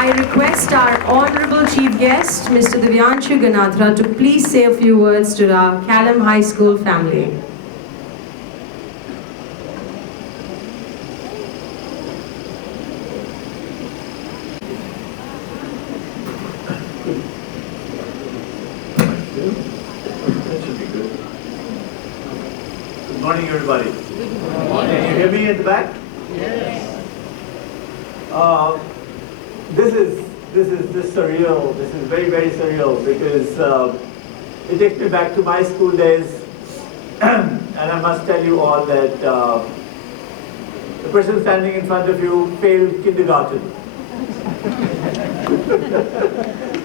I request our Honorable Chief Guest, Mr. Divyanshu Ganatra, to please say a few words to our Caelum High School family. Good morning, everybody. Good morning. Can you hear me at the back? Yes. This is surreal. This is very, very surreal because it takes me back to my school days, and I must tell you all that the person standing in front of you failed kindergarten.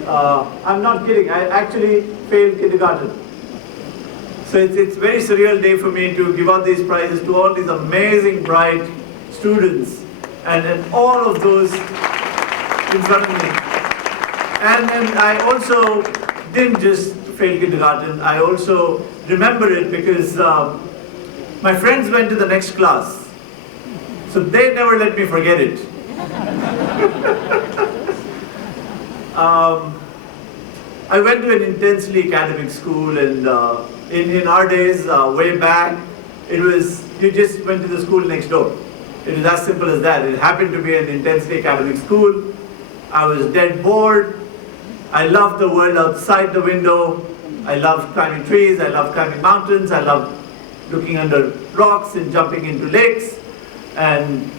I'm not kidding. I actually failed kindergarten. So it's a very surreal day for me to give out these prizes to all these amazing, bright students, and all of those in front of me. And I also didn't just fail kindergarten, I also remember it because my friends went to the next class. So they never let me forget it. I went to an intensely academic school, and in our days, way back, it was, you just went to the school next door. It was as simple as that. It happened to be an intensely academic school. I was dead bored. I loved the world outside the window. I loved climbing trees. I loved climbing mountains. I loved looking under rocks and jumping into lakes. And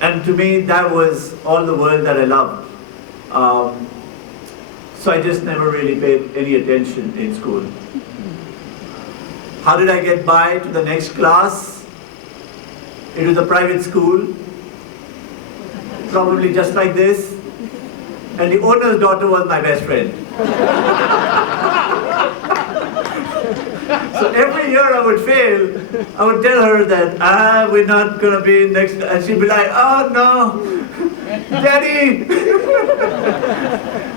to me, that was all the world that I loved. So I just never really paid any attention in school. How did I get by to the next class? It was a private school, probably just like this, and the owner's daughter was my best friend. So every year I would fail, I would tell her that, we're not going to be in next, and she'd be like, oh no, Daddy!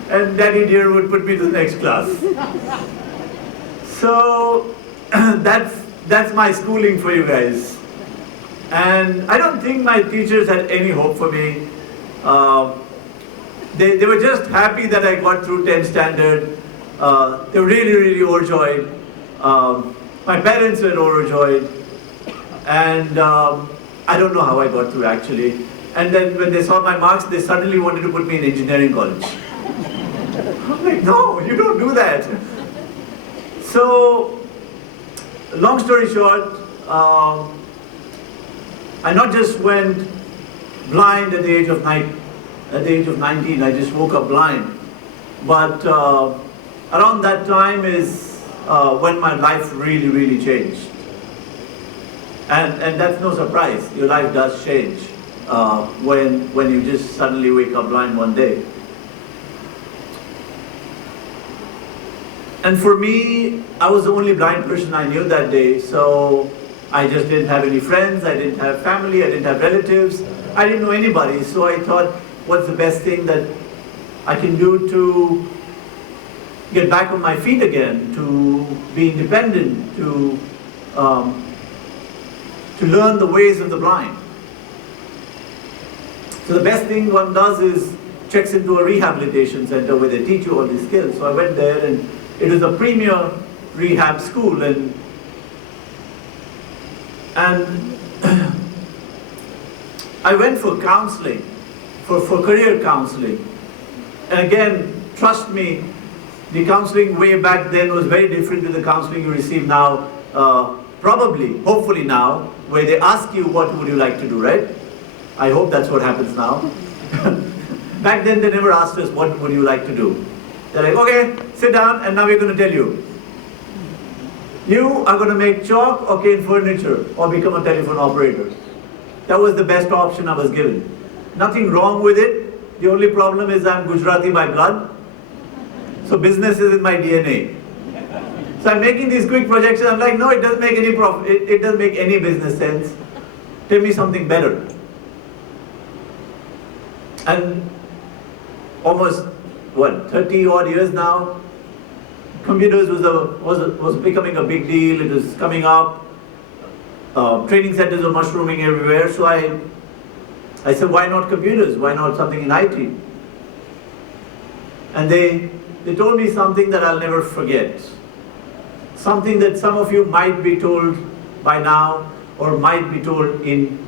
And Daddy dear would put me to the next class. So that's my schooling for you guys. And I don't think my teachers had any hope for me. They were just happy that I got through 10th standard. They were really, really overjoyed. My parents were overjoyed. And I don't know how I got through actually. And then when they saw my marks, they suddenly wanted to put me in engineering college. I'm like, no, you don't do that. So, long story short, I not just went blind at the age of 19, I just woke up blind. But around that time is when my life really, really changed. And that's no surprise, your life does change when you just suddenly wake up blind one day. And for me, I was the only blind person I knew that day, so I just didn't have any friends, I didn't have family, I didn't have relatives, I didn't know anybody. So I thought, what's the best thing that I can do to get back on my feet again, to be independent, to learn the ways of the blind. So the best thing one does is checks into a rehabilitation center where they teach you all these skills. So I went there, and it was a premier rehab school, and I went for counseling, for career counseling. And again, trust me, the counseling way back then was very different to the counseling you receive now, probably, hopefully now, where they ask you what would you like to do, right? I hope that's what happens now. Back then they never asked us what would you like to do. They're like, okay, sit down, and now we're going to tell you. You are going to make chalk or cane furniture or become a telephone operator. That was the best option I was given. Nothing wrong with it. The only problem is I'm Gujarati by blood. So business is in my DNA. So I'm making these quick projections. I'm like, no, it doesn't make any profit. It doesn't make any business sense. Tell me something better. And almost, 30 odd years now, computers was becoming a big deal. It was coming up. Training centers were mushrooming everywhere. So I said, why not computers? Why not something in IT? And they told me something that I'll never forget. Something that some of you might be told by now or might be told in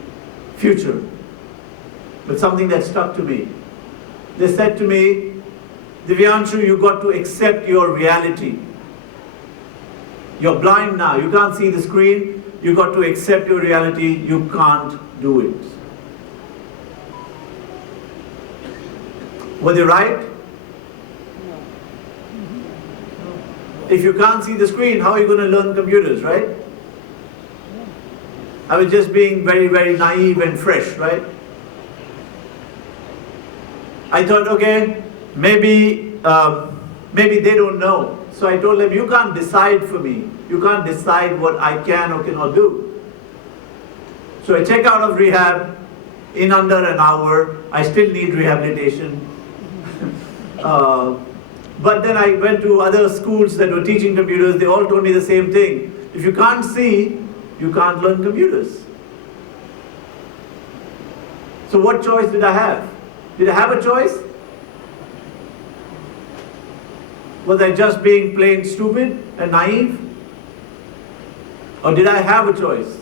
future. But something that stuck to me. They said to me, Divyanshu, you got to accept your reality. You're blind now, you can't see the screen, you got to accept your reality, you can't do it. Were they right? If you can't see the screen, how are you going to learn computers, right? I was just being very, very naive and fresh, right? I thought, okay, maybe they don't know. So I told them, you can't decide for me. You can't decide what I can or cannot do. So I check out of rehab in under an hour. I still need rehabilitation. But then I went to other schools that were teaching computers. They all told me the same thing. If you can't see, you can't learn computers. So what choice did I have? Did I have a choice? Was I just being plain stupid and naive? Or did I have a choice?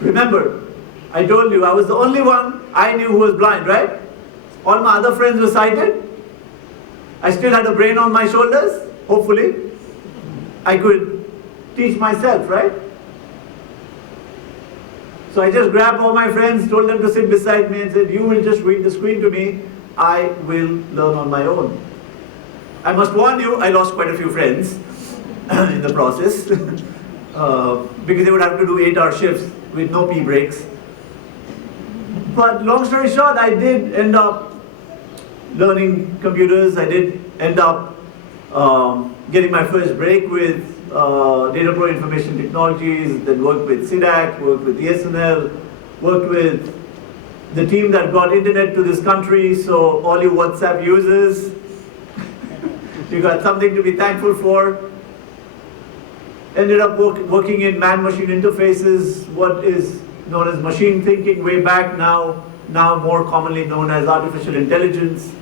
Remember, I told you I was the only one I knew who was blind, right? All my other friends were sighted. I still had a brain on my shoulders, hopefully. I could teach myself, right? So I just grabbed all my friends, told them to sit beside me and said, you will just read the screen to me, I will learn on my own. I must warn you, I lost quite a few friends in the process because they would have to do 8-hour shifts with no pee breaks. But long story short, I did end up learning computers. I did end up getting my first break with Data Pro Information Technologies, then worked with CDAC, worked with ESNL, worked with the team that brought internet to this country, so all you WhatsApp users, you got something to be thankful for. Ended up working in man-machine interfaces, what is known as machine thinking way back now more commonly known as artificial intelligence.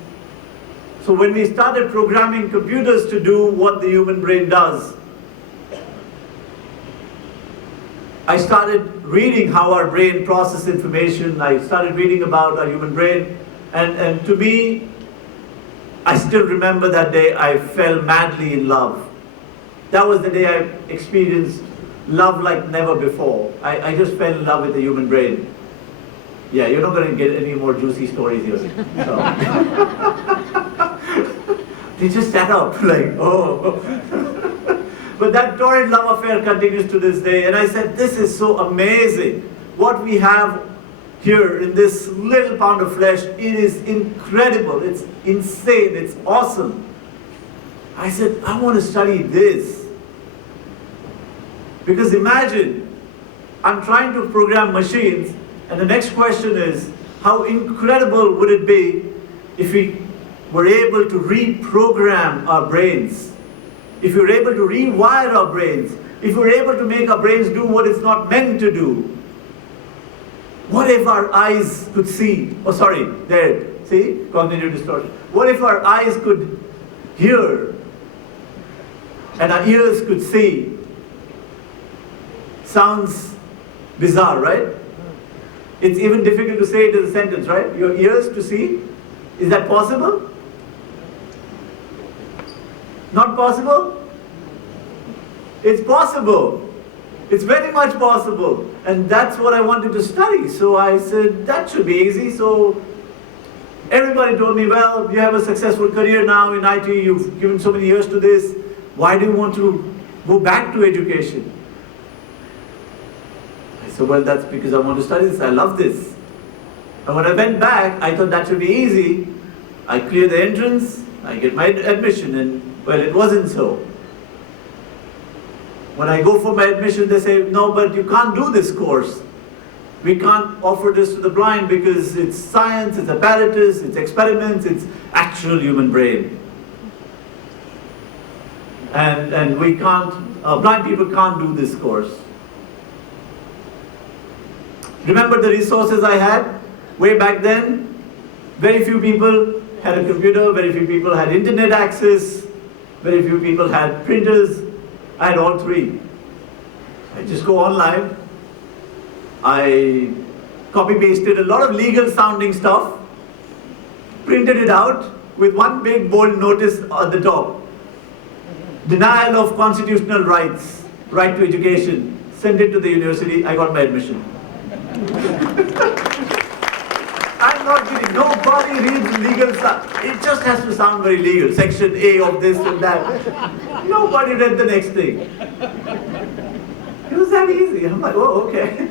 So when we started programming computers to do what the human brain does, I started reading how our brain processes information. I started reading about our human brain, and to me, I still remember that day I fell madly in love. That was the day I experienced love like never before. I just fell in love with the human brain. Yeah, you're not going to get any more juicy stories here. So. They just sat up like, oh. But that torrid love affair continues to this day. And I said, this is so amazing. What we have here in this little pound of flesh, it is incredible. It's insane. It's awesome. I said, I want to study this. Because imagine, I'm trying to program machines, and the next question is, how incredible would it be if we were able to reprogram our brains? If we were able to rewire our brains? If we were able to make our brains do what it's not meant to do? What if our eyes could see? Oh, sorry, there, see? Cognitive distortion. What if our eyes could hear and our ears could see? Sounds bizarre, right? It's even difficult to say it as a sentence, right? Your ears to see? Is that possible? Not possible? It's possible. It's very much possible. And that's what I wanted to study. So I said, that should be easy. So everybody told me, well, you have a successful career now in IT. You've given so many years to this. Why do you want to go back to education? I said, well, that's because I want to study this. I love this. And when I went back, I thought that should be easy. I clear the entrance, I get my admission, and well, it wasn't so. When I go for my admission, they say, no, but you can't do this course. We can't offer this to the blind because it's science, it's apparatus, it's experiments, it's actual human brain. And we can't, blind people can't do this course. Remember the resources I had way back then? Very few people had a computer, very few people had internet access, very few people had printers. I had all three. I just go online, I copy-pasted a lot of legal sounding stuff, printed it out with one big bold notice at the top. Denial of constitutional rights, right to education. Sent it to the university, I got my admission. I'm not kidding, nobody reads legal stuff. It just has to sound very legal. Section A of this and that. Nobody read the next thing. It was that easy. I'm like, oh, okay.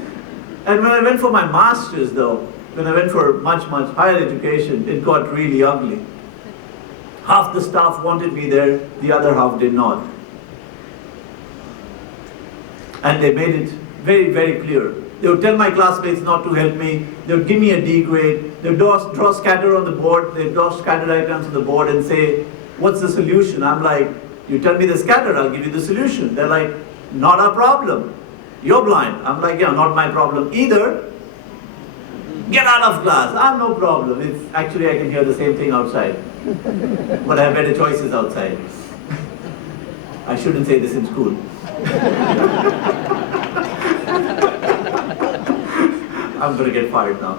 And when I went for my master's though, when I went for much, much higher education, it got really ugly. Half the staff wanted me there, the other half did not. And they made it very, very clear. They would tell my classmates not to help me, they would give me a D grade, they would draw scatter on the board, they would draw scatter items on the board and say, what's the solution? I'm like, you tell me the scatter, I'll give you the solution. They're like, not our problem. You're blind. I'm like, yeah, not my problem either. Get out of class. I have no problem. It's actually, I can hear the same thing outside. But I have better choices outside. I shouldn't say this in school. I'm going to get fired now.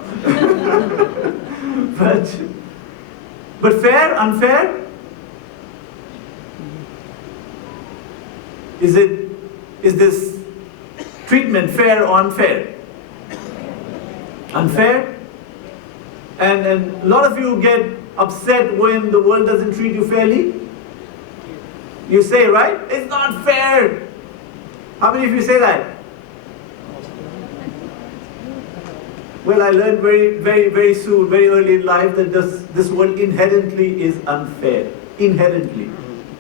but fair, unfair? Is this treatment fair or unfair? Unfair? And a lot of you get upset when the world doesn't treat you fairly. You say, right? It's not fair. How many of you say that? Well, I learned very soon, very early in life that this world inherently is unfair. Inherently.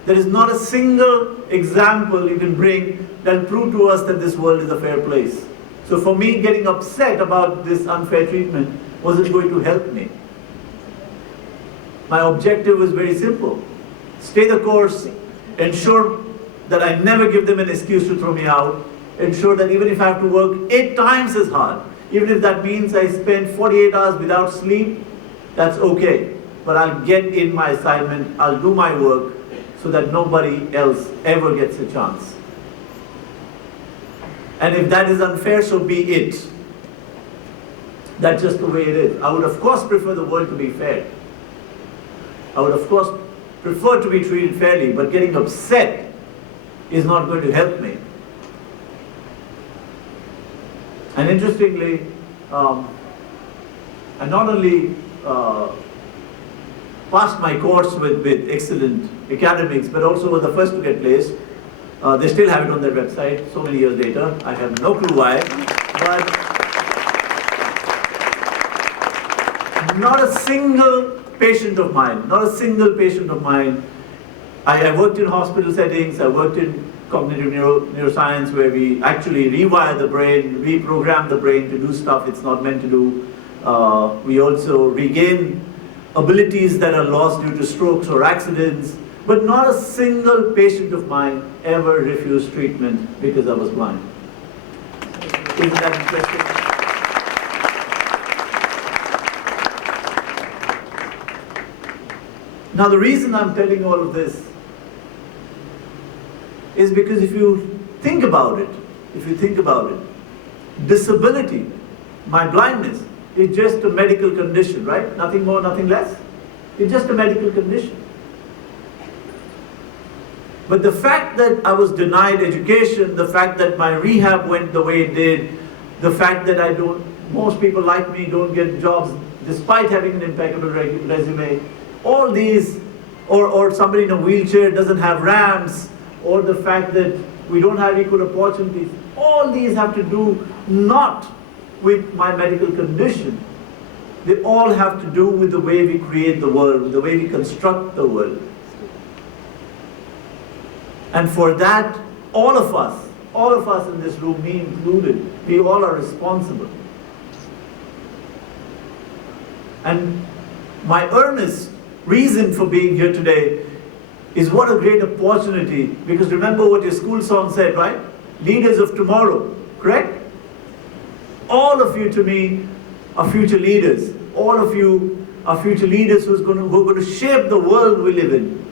There is not a single example you can bring that will prove to us that this world is a fair place. So for me, getting upset about this unfair treatment wasn't going to help me. My objective was very simple. Stay the course, ensure that I never give them an excuse to throw me out, ensure that even if I have to work 8 times as hard, even if that means I spend 48 hours without sleep, that's okay. But I'll get in my assignment, I'll do my work, so that nobody else ever gets a chance. And if that is unfair, so be it. That's just the way it is. I would of course prefer the world to be fair. I would of course prefer to be treated fairly, but getting upset is not going to help me. And interestingly, I not only passed my course with excellent academics, but also was the first to get placed. They still have it on their website so many years later. I have no clue why, but not a single patient of mine, I worked in hospital settings, I worked in cognitive neuroscience where we actually rewire the brain, reprogram the brain to do stuff it's not meant to do. We also regain abilities that are lost due to strokes or accidents, but not a single patient of mine ever refused treatment because I was blind. Isn't that interesting? Now the reason I'm telling all of this is because if you think about it, disability, my blindness, is just a medical condition, right? Nothing more, nothing less. It's just a medical condition. But the fact that I was denied education, the fact that my rehab went the way it did, the fact that most people like me don't get jobs despite having an impeccable resume, all these, or somebody in a wheelchair doesn't have ramps, or the fact that we don't have equal opportunities, all these have to do not with my medical condition. They all have to do with the way we create the world, with the way we construct the world. And for that, all of us in this room, me included, we all are responsible. And my earnest reason for being here today is what a great opportunity, because remember what your school song said, right? Leaders of tomorrow, correct? All of you to me are future leaders. All of you are future leaders who are going to shape the world we live in.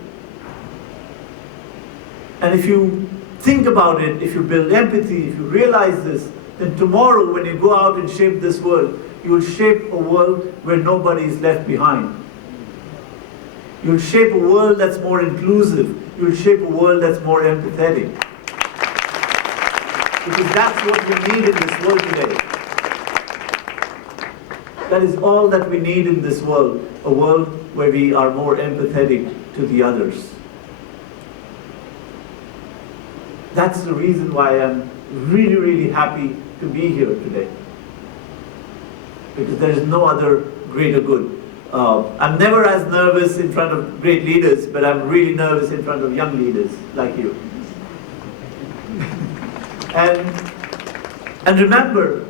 And if you think about it, if you build empathy, if you realize this, then tomorrow when you go out and shape this world, you will shape a world where nobody is left behind. You'll shape a world that's more inclusive. You'll shape a world that's more empathetic. Because that's what we need in this world today. That is all that we need in this world. A world where we are more empathetic to the others. That's the reason why I'm really, really happy to be here today. Because there is no other greater good. I'm never as nervous in front of great leaders, but I'm really nervous in front of young leaders like you. And remember,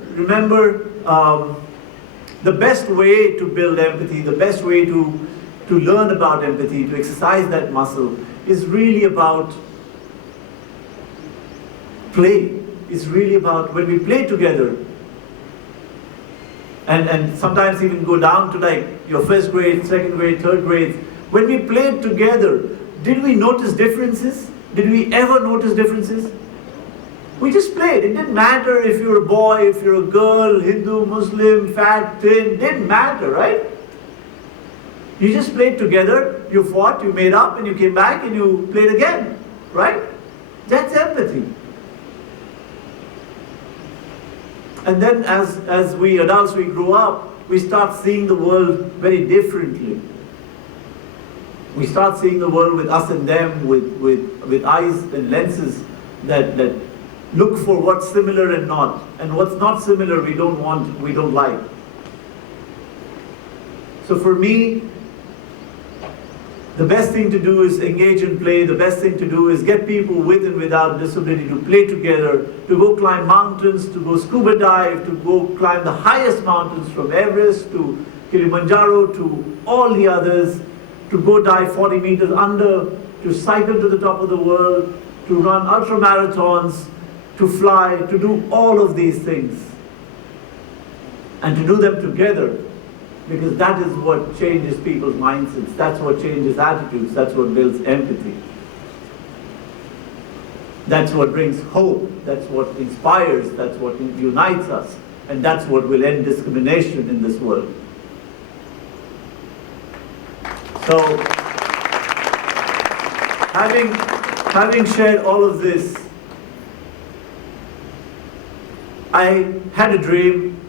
the best way to build empathy, the best way to learn about empathy, to exercise that muscle, is really about play. It's really about when we play together, and sometimes even go down to like your first grade, second grade, third grade. When we played together, did we notice differences? Did we ever notice differences? We just played. It didn't matter if you're a boy, if you're a girl, Hindu, Muslim, fat, thin, didn't matter, right? You just played together, you fought, you made up, and you came back and you played again, right? That's empathy. And then as we adults, we grow up, we start seeing the world very differently. We start seeing the world with us and them, with eyes and lenses that look for what's similar and not. And what's not similar, we don't want, we don't like. So for me, the best thing to do is engage in play. The best thing to do is get people with and without disability to play together, to go climb mountains, to go scuba dive, to go climb the highest mountains from Everest to Kilimanjaro to all the others, to go dive 40 meters under, to cycle to the top of the world, to run ultra marathons, to fly, to do all of these things. And to do them together. Because that is what changes people's mindsets, that's what changes attitudes, that's what builds empathy. That's what brings hope, that's what inspires, that's what unites us, and that's what will end discrimination in this world. So, having shared all of this, I had a dream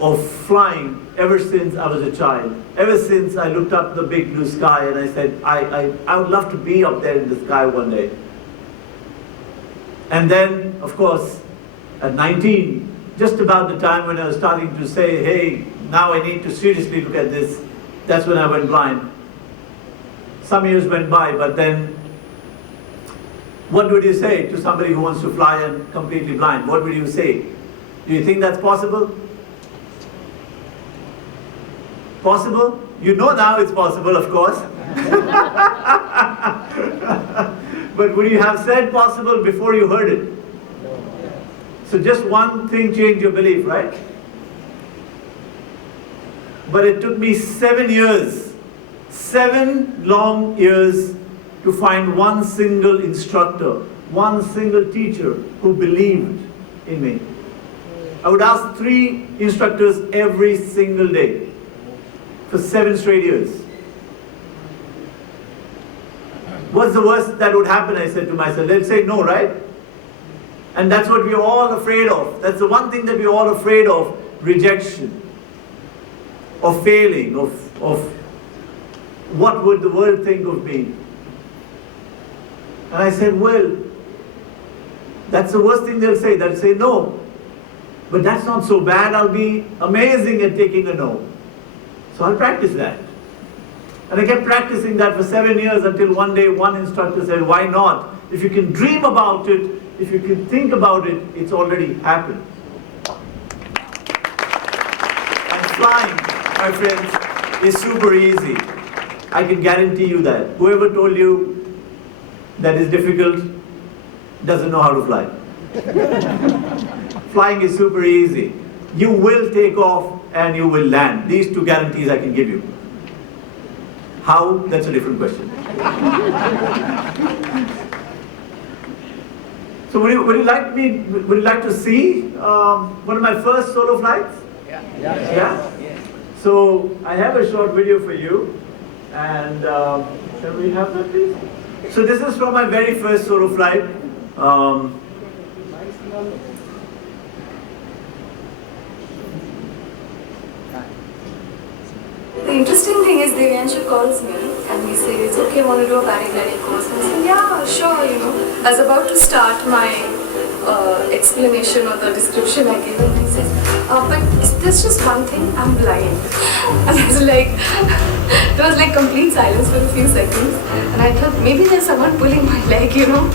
of flying ever since I was a child. Ever since I looked up the big blue sky and I said, I would love to be up there in the sky one day. And then, of course, at 19, just about the time when I was starting to say, hey, now I need to seriously look at this, that's when I went blind. Some years went by, but then what would you say to somebody who wants to fly and completely blind? What would you say? Do you think that's possible? Possible? You know now it's possible, of course. But would you have said possible before you heard it? So just one thing changed your belief, right? But it took me 7 years, 7 long years to find one single instructor, one single teacher who believed in me. I would ask 3 instructors every single day. For 7 straight years. What's the worst that would happen? I said to myself, they'll say no, right? And that's what we're all afraid of. That's the one thing that we're all afraid of, rejection, of failing, of what would the world think of me. And I said, well, that's the worst thing they'll say. They'll say no. But that's not so bad. I'll be amazing at taking a no. So I'll practice that. And I kept practicing that for 7 years until one day one instructor said, why not? If you can dream about it, if you can think about it, it's already happened. And flying, my friends, is super easy. I can guarantee you that. Whoever told you that is difficult doesn't know how to fly. flying is super easy. You will take off and you will land. These two guarantees I can give you. How? That's a different question. So would you like to see one of my first solo flights? Yeah? So I have a short video for you, and shall we have that, please? So this is from my very first solo flight. The interesting thing is Divyanshu calls me and he says, okay, want to do a paragliding course? And I said, yeah, sure, you know. I was about to start my explanation or the description I gave him. And he says, but there's just one thing, I'm blind. And I was like, there was like complete silence for a few seconds. And I thought, maybe there's someone pulling my leg, you know.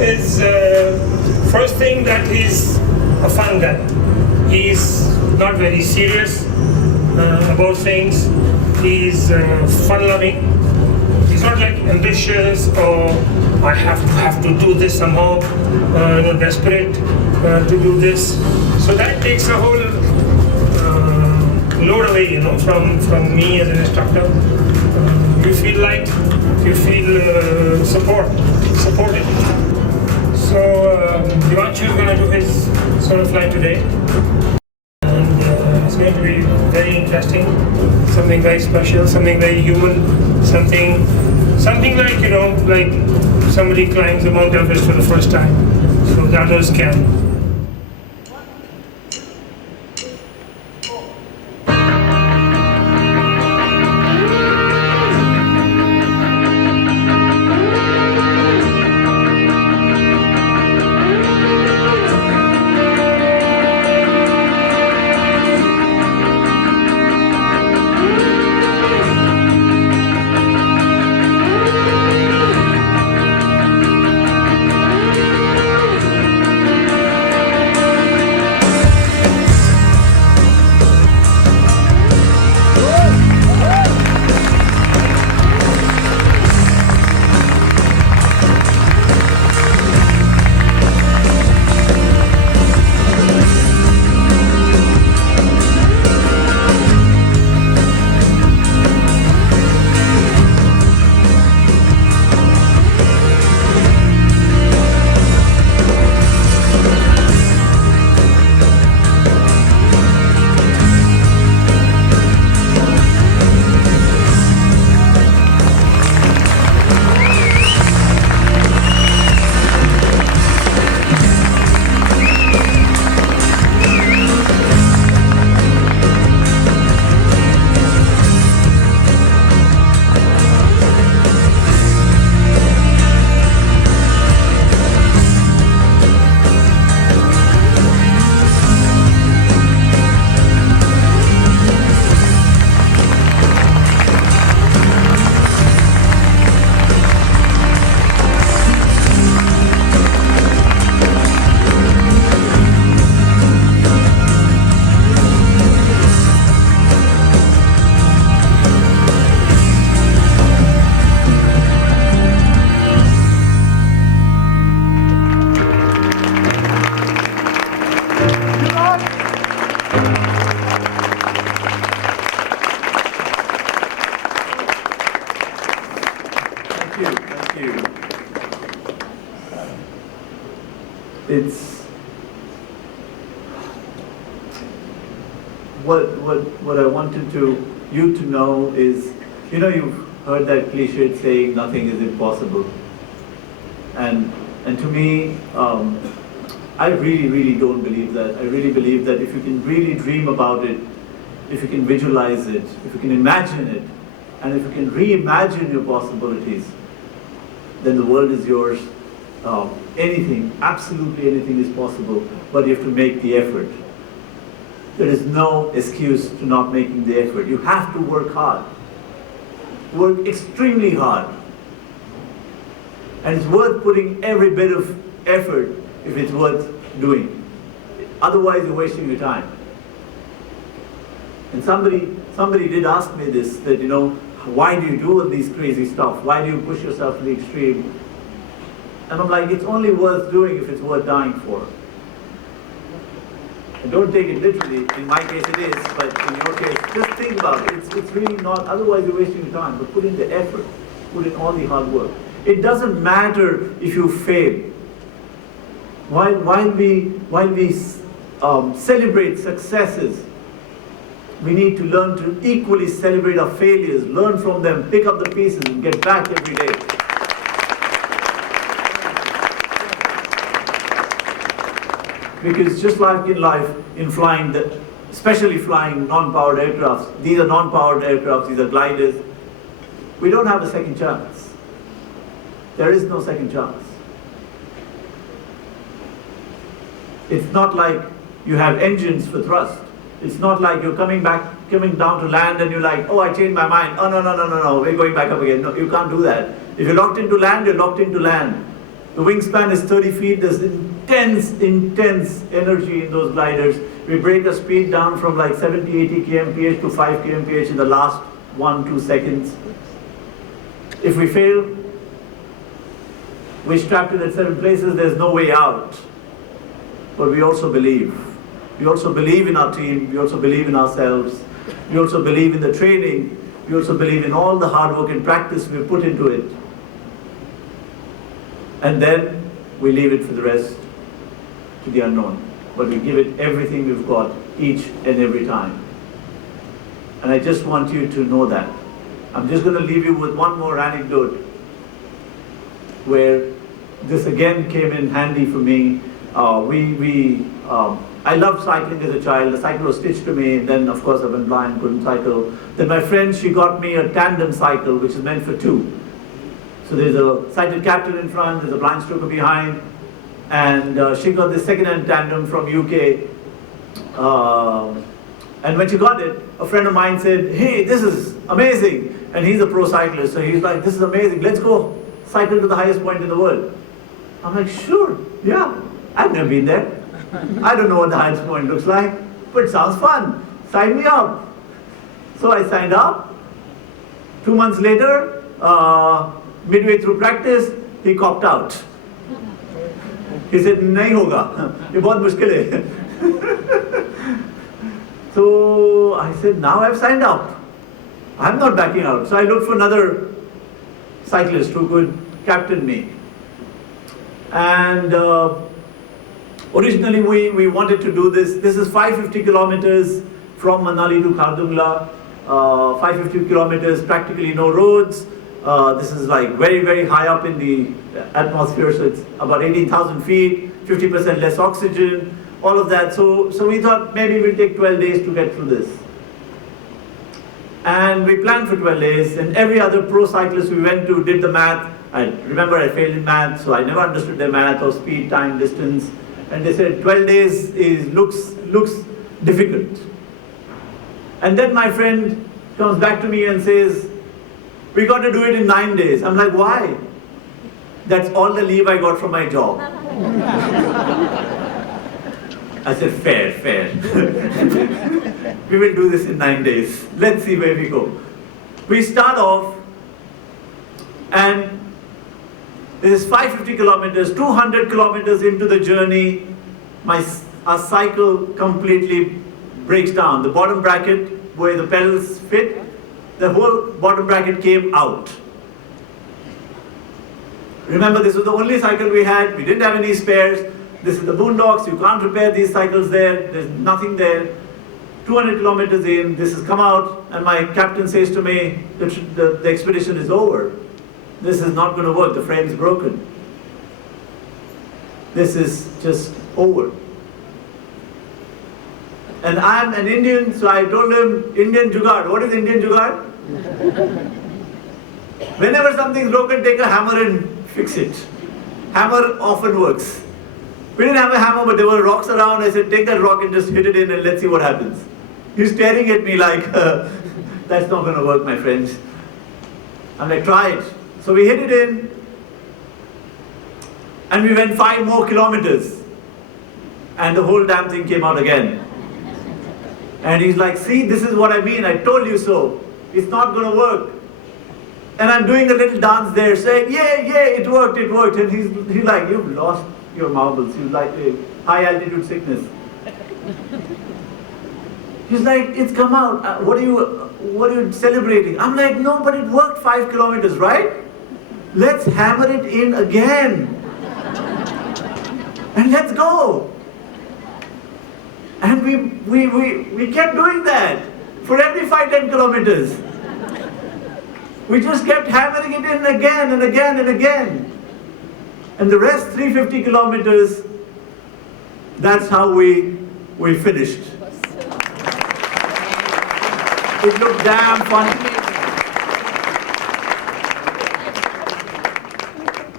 Is first thing that he's a fun guy. He's not very serious about things. He's fun-loving. He's not like ambitious or I have to do this somehow, desperate to do this. So that takes a whole load away, from me as an instructor. You feel light. You feel supported. So Divyanshu is going to do his solo flight today, and it's going to be very interesting, something very special, something very human, something like like somebody climbs the Mount Everest for the first time. So that others can. It's what I wanted you to know is, you've heard that cliched saying, nothing is impossible. And to me, I really don't believe that. I really believe that if you can really dream about it, if you can visualize it, if you can imagine it, and if you can reimagine your possibilities, then the world is yours. Anything, absolutely anything is possible, but you have to make the effort. There is no excuse to not making the effort. You have to work hard. Work extremely hard. And it's worth putting every bit of effort if it's worth doing. Otherwise, you're wasting your time. And somebody did ask me this, that, why do you do all these crazy stuff? Why do you push yourself to the extreme? And I'm like, it's only worth doing if it's worth dying for. And don't take it literally. In my case it is, but in your case, just think about it. It's really not, otherwise you're wasting your time. But put in the effort, put in all the hard work. It doesn't matter if you fail. While we celebrate successes, we need to learn to equally celebrate our failures, learn from them, pick up the pieces and get back every day. Because just like in life, in flying, especially flying non-powered aircrafts, these are non-powered aircrafts, these are gliders, we don't have a second chance. There is no second chance. It's not like you have engines for thrust. It's not like you're coming down to land and you're like, oh, I changed my mind. Oh, no, we're going back up again. No, you can't do that. If you're locked into land, you're locked into land. The wingspan is 30 feet. There's intense energy in those gliders. We break the speed down from like 70, 80 kmph to 5 kmph in the last 1-2 seconds. If we fail, we're strapped in at certain places. There's no way out. But we also believe. We also believe in our team. We also believe in ourselves. We also believe in the training. We also believe in all the hard work and practice we put into it. And then we leave it for the rest to the unknown. But we give it everything we've got each and every time. And I just want you to know that. I'm just going to leave you with one more anecdote where this again came in handy for me. I loved cycling as a child. The cycle was stitched to me. Then, of course, I went blind, couldn't cycle. Then my friend, she got me a tandem cycle, which is meant for two. So there's a sighted captain in front, there's a blind stroker behind, and she got this second-hand tandem from UK. And when she got it, a friend of mine said, hey, this is amazing. And he's a pro cyclist, so he's like, this is amazing. Let's go cycle to the highest point in the world. I'm like, sure, yeah. I've never been there. I don't know what the highest point looks like, but it sounds fun. Sign me up. So I signed up. 2 months later, midway through practice, he copped out. He said, nahi hoga, ye bahut mushkil hai. So I said, now I've signed up. I'm not backing out. So I looked for another cyclist who could captain me. And originally we wanted to do this. This is 550 kilometers from Manali to Khardungla. 550 kilometers, practically no roads. This is like very, very high up in the atmosphere, so it's about 18,000 feet, 50% less oxygen, all of that. So we thought maybe we'll take 12 days to get through this. And we planned for 12 days, and every other pro cyclist we went to did the math. I remember I failed in math, so I never understood their math or speed, time, distance. And they said 12 days looks difficult. And then my friend comes back to me and says, we got to do it in 9 days. I'm like, why? That's all the leave I got from my job. I said, fair. We will do this in 9 days. Let's see where we go. We start off, and this is 550 kilometers, 200 kilometers into the journey, our cycle completely breaks down. The bottom bracket where the pedals fit, the whole bottom bracket came out. Remember, this was the only cycle we had. We didn't have any spares. This is the boondocks. You can't repair these cycles there. There's nothing there. 200 kilometers in, this has come out, and my captain says to me, the expedition is over. This is not going to work. The frame's broken. This is just over. And I'm an Indian, so I told him, Indian jugaad. What is Indian jugaad? Whenever something's broken, take a hammer and fix it. Hammer often works. We didn't have a hammer, but there were rocks around. I said, take that rock and just hit it in and let's see what happens. He's staring at me like, that's not going to work, my friends. I'm like, try it. So we hit it in, and we went 5 more kilometers. And the whole damn thing came out again. And he's like, see, this is what I mean. I told you so. It's not going to work. And I'm doing a little dance there saying, yeah, it worked. And he's like, you've lost your marbles. He's like, high altitude sickness. He's like, it's come out. What are you celebrating? I'm like, no, but it worked 5 kilometers, right? Let's hammer it in again. And let's go. And we kept doing that for every 5-10 kilometers. We just kept hammering it in again and again and again. And the rest, 350 kilometers, that's how we finished. It looked damn funny.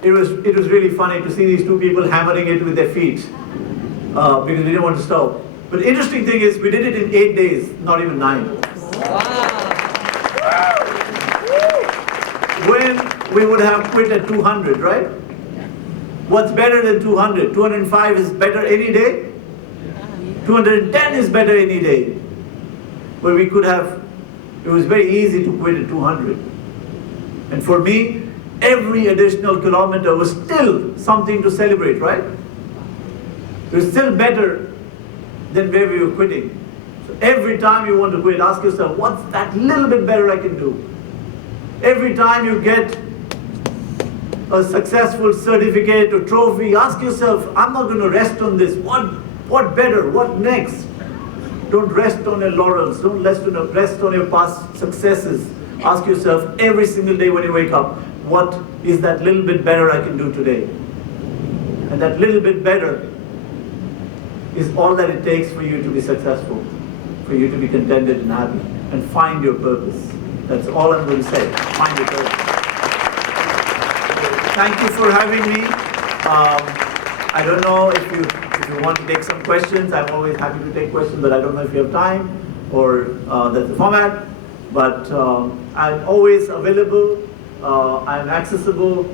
It was really funny to see these 2 people hammering it with their feet because we didn't want to stop. But the interesting thing is we did it in 8 days, not even 9. When we would have quit at 200, right? What's better than 200? 205 is better any day. 210 is better any day. But we could have, it was very easy to quit at 200. And for me, every additional kilometer was still something to celebrate, right? It was still better than where we were quitting. So every time you want to quit, ask yourself, what's that little bit better I can do? Every time you get a successful certificate or trophy, ask yourself, I'm not going to rest on this. What better? What next? Don't rest on your laurels. Don't rest on your past successes. Ask yourself every single day when you wake up, what is that little bit better I can do today? And that little bit better is all that it takes for you to be successful, for you to be contented and happy, and find your purpose. That's all I'm going to say. Find your purpose. Thank you for having me. I don't know if you want to take some questions. I'm always happy to take questions, but I don't know if you have time or that's the format. But I'm always available. I'm accessible.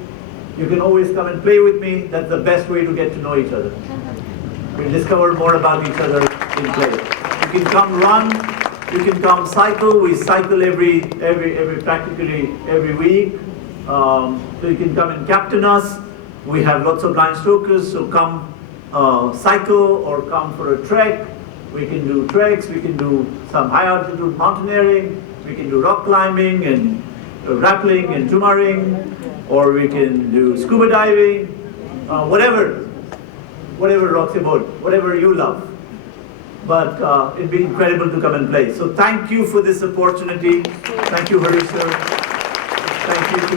You can always come and play with me. That's the best way to get to know each other. We'll discover more about each other in play. You can come run. You can come cycle. We cycle practically every week. So you can come and captain us. We have lots of blind strokers, so come cycle or come for a trek. We can do treks. We can do some high altitude mountaineering. We can do rock climbing and rappelling and tumaring, or we can do scuba diving, whatever rocks your boat, whatever you love. But it'd be incredible to come and play. So thank you for this opportunity. Thank you, Harish sir. Thank you to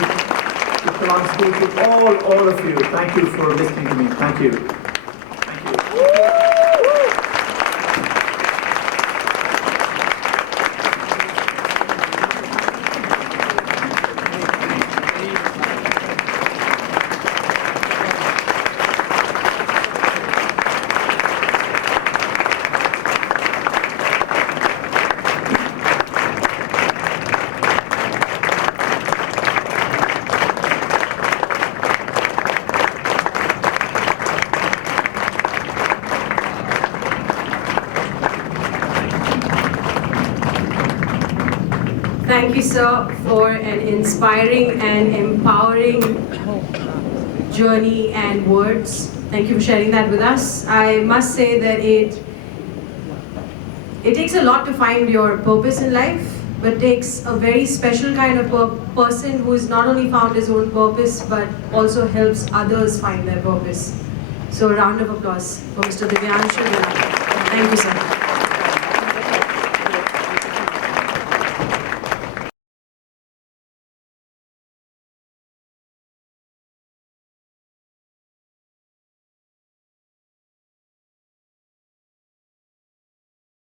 Caelum School, to all of you. Thank you for listening to me. Thank you. Thank you. Thank you, sir, for an inspiring and empowering journey and words. Thank you for sharing that with us. I must say that it takes a lot to find your purpose in life, but takes a very special kind of person who has not only found his own purpose, but also helps others find their purpose. So a round of applause for Mr. Divyanshu.